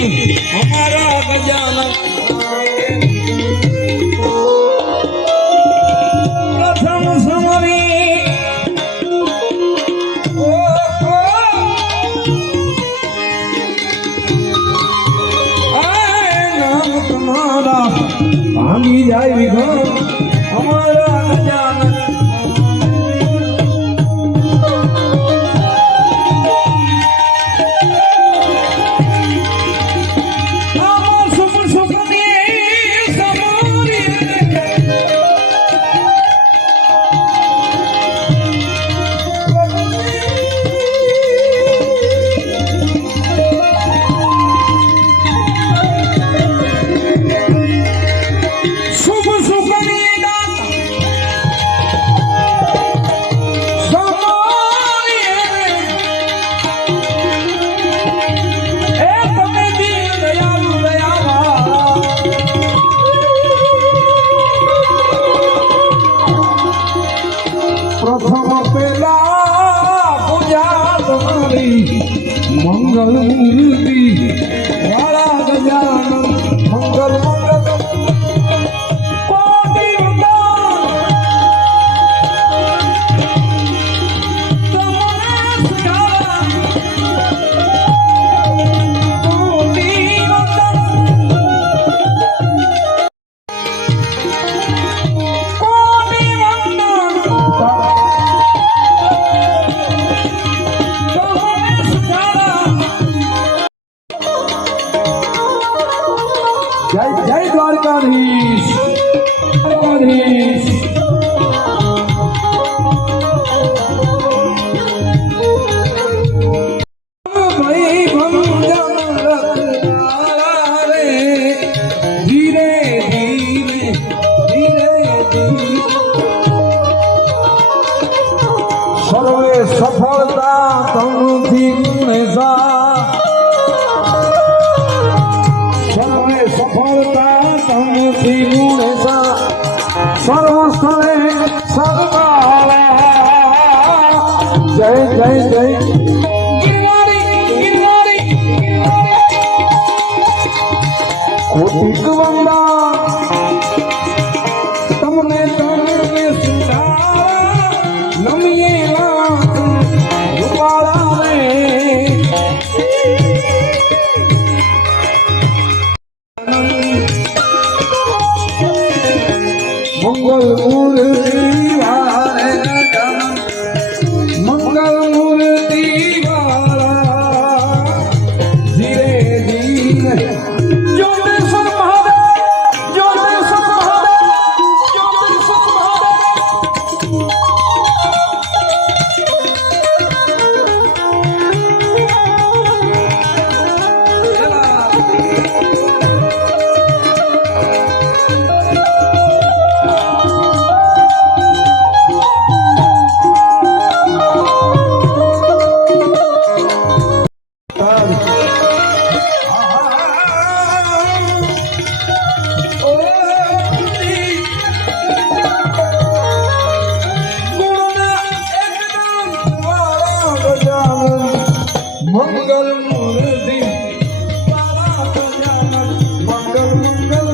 हमारा गजानन प्रथम समरी नाम तुम्हारा भांगी जाए विघन हमारा गजानन मंगल मूर्ति वाला गजानन मंगल मंगल कोटि जय जय द्वारकाधीश द्वारकाधीश भाई भंजन रे धीरे धीरे धीरे धीरे सर्वे सफलता तुमथी गुणेशा सफलता तुमथी गुणेशा सर्वस्थले सर्वकाला जय जय जय गिरवारी गिरवारी कोटिक वंदा तुमने तुमने सुधा नमिये लाख रूपाला रे मंगल मूर्ति वाले गजानन मंगल मूर्ति वाला धीरे धीरे ज्योतिषर महादेव ज्योतिषर महादेव ज्योतिषर मंगल मूर्ति वाला गजानन मंगल मंगल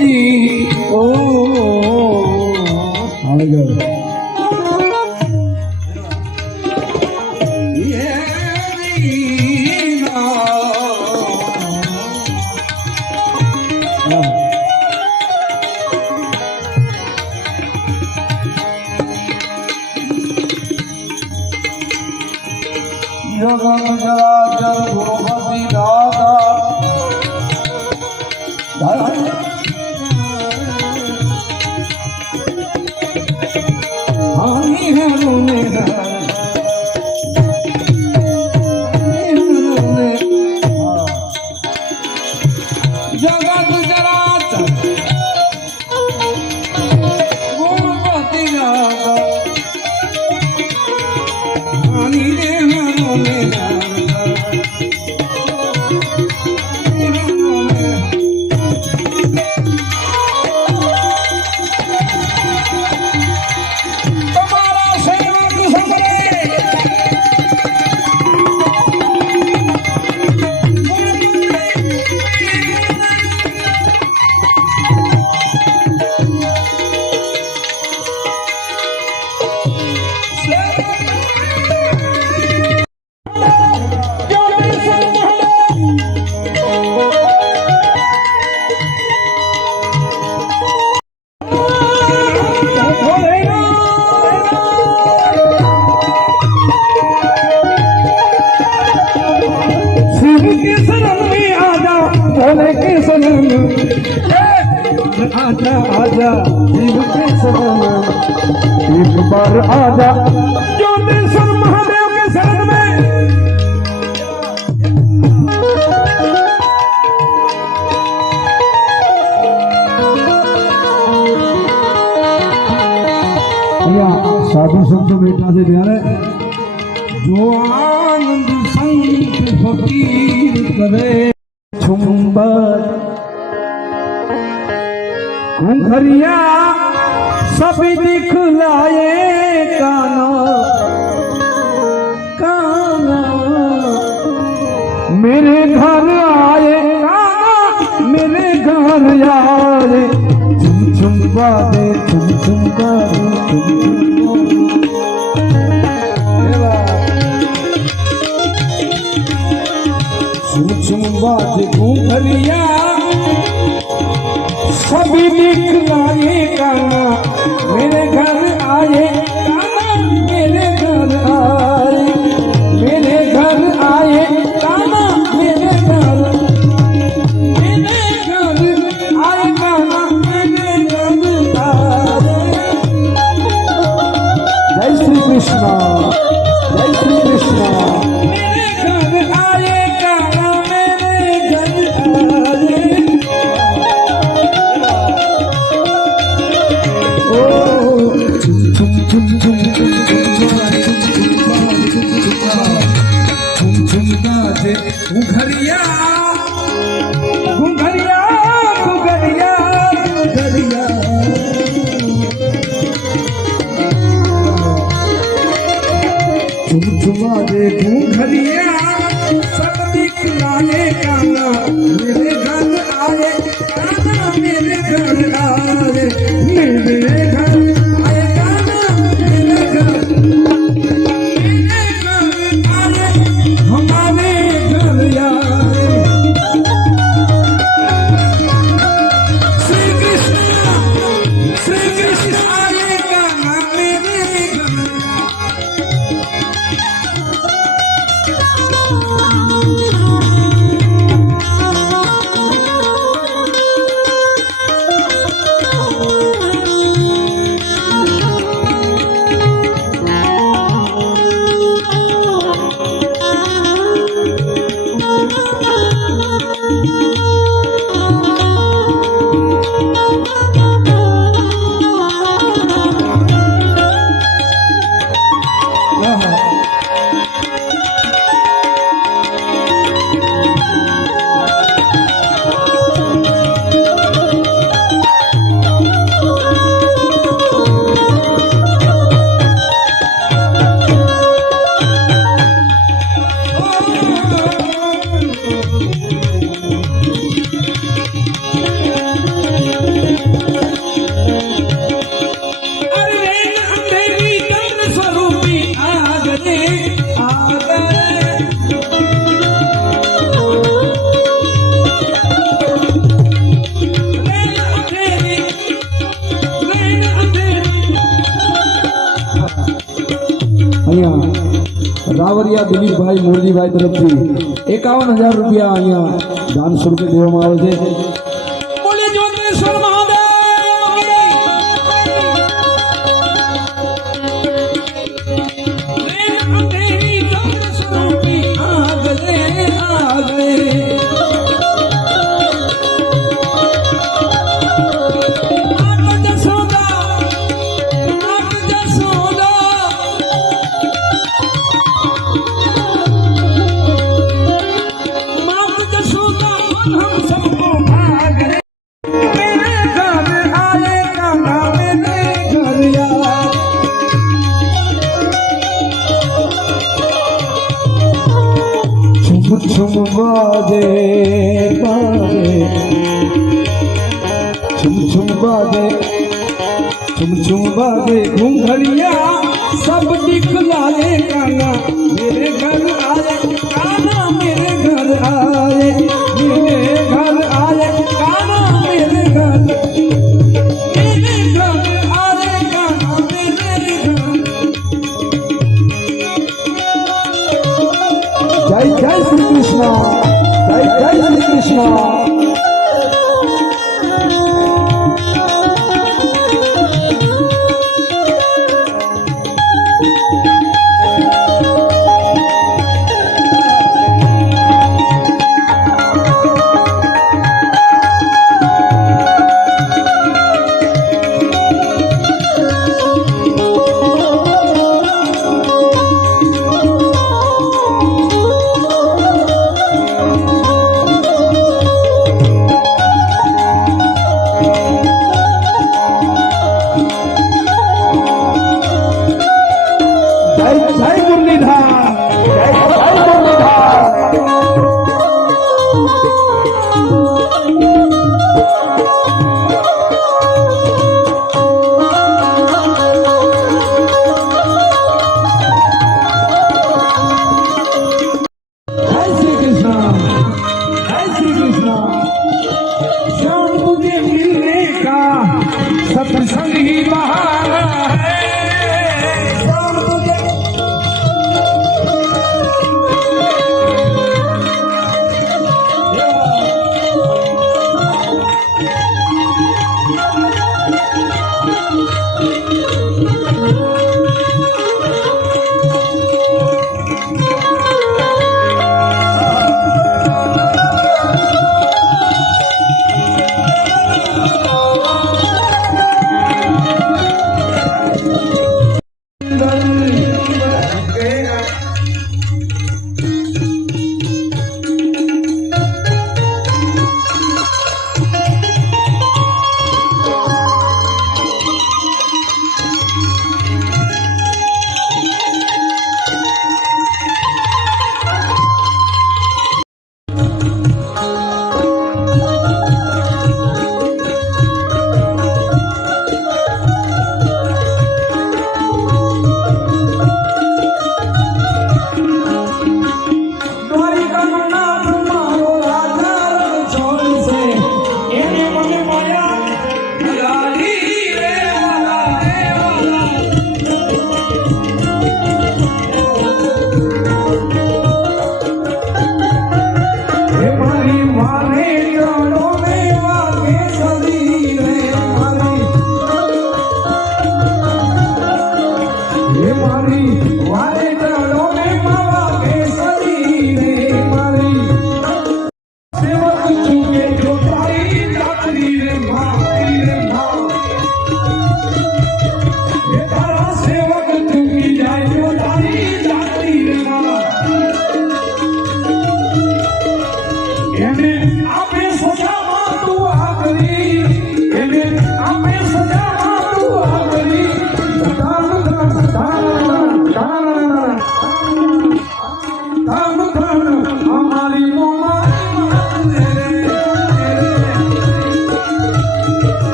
जी ओ जगन जराचर भूपति दाता हानि है रोने जगत जराचर भूपति दाता हानि है रोने आजा आजा जीव के शरण एक बार आजा ज्योतिषर महादेव के शरण में। साधु संतों बेटा से प्यारे जो आनंद संत फकीर करे छुम्बर घुंघरिया सभी दिखलाए काना काना मेरे घर आए काना मेरे घर आए झुम झुम बाजे झुम झुम बाजे झुम झुम बाजे घुंघरिया सभी दिखलाए काना मेरे घर आए काना मेरे घर आए मेरे घर आए काना मेरे घर आए काना मेरे घर आए। जय श्री कृष्णा जय श्री कृष्णा। मेरे घर आए काना मेरे घर आए घुंघरिया घुंघरिया घुंघरिया घुंघरिया झुमझुमा दे घुंघरिया सब दिखलाए काना मेरे घर आए काना मेरे घर आए मेरे घर आए काना मेरे घर आए हमारे घर आए। श्री कृष्ण आए काना मेरे घर રાવરિયા દિલીપભાઈ મોરજીભાઈ તરફથી 51,000 રૂપિયા અહીંયા દાન સ્વરૂપે દેવામાં આવે છે। બોલે જ્યોતિષર મહાદેવ અંધેરી ચંદ્ર સ્વરૂપી આ ગए झुम बाजे बाजे झुम बाजे झुम बाजे घुंघरिया सब दिखलाए काना मेरे घर आए काना मेरे घर आए मेरे घर आए काना मेरे घर आए काना मेरे घर। जय जय श्री कृष्ण जय जय श्री कृष्ण। सत्संग ही बहाना है। राम तुझे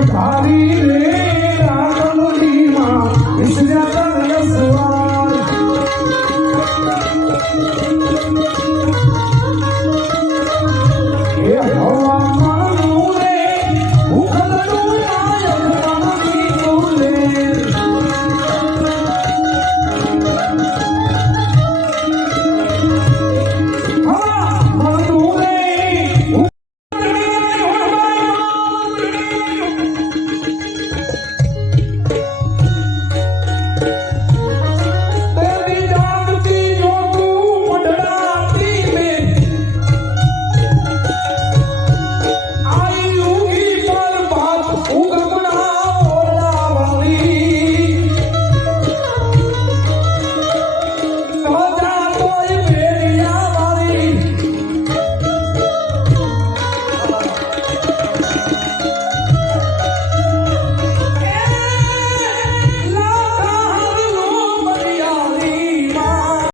ધારી રે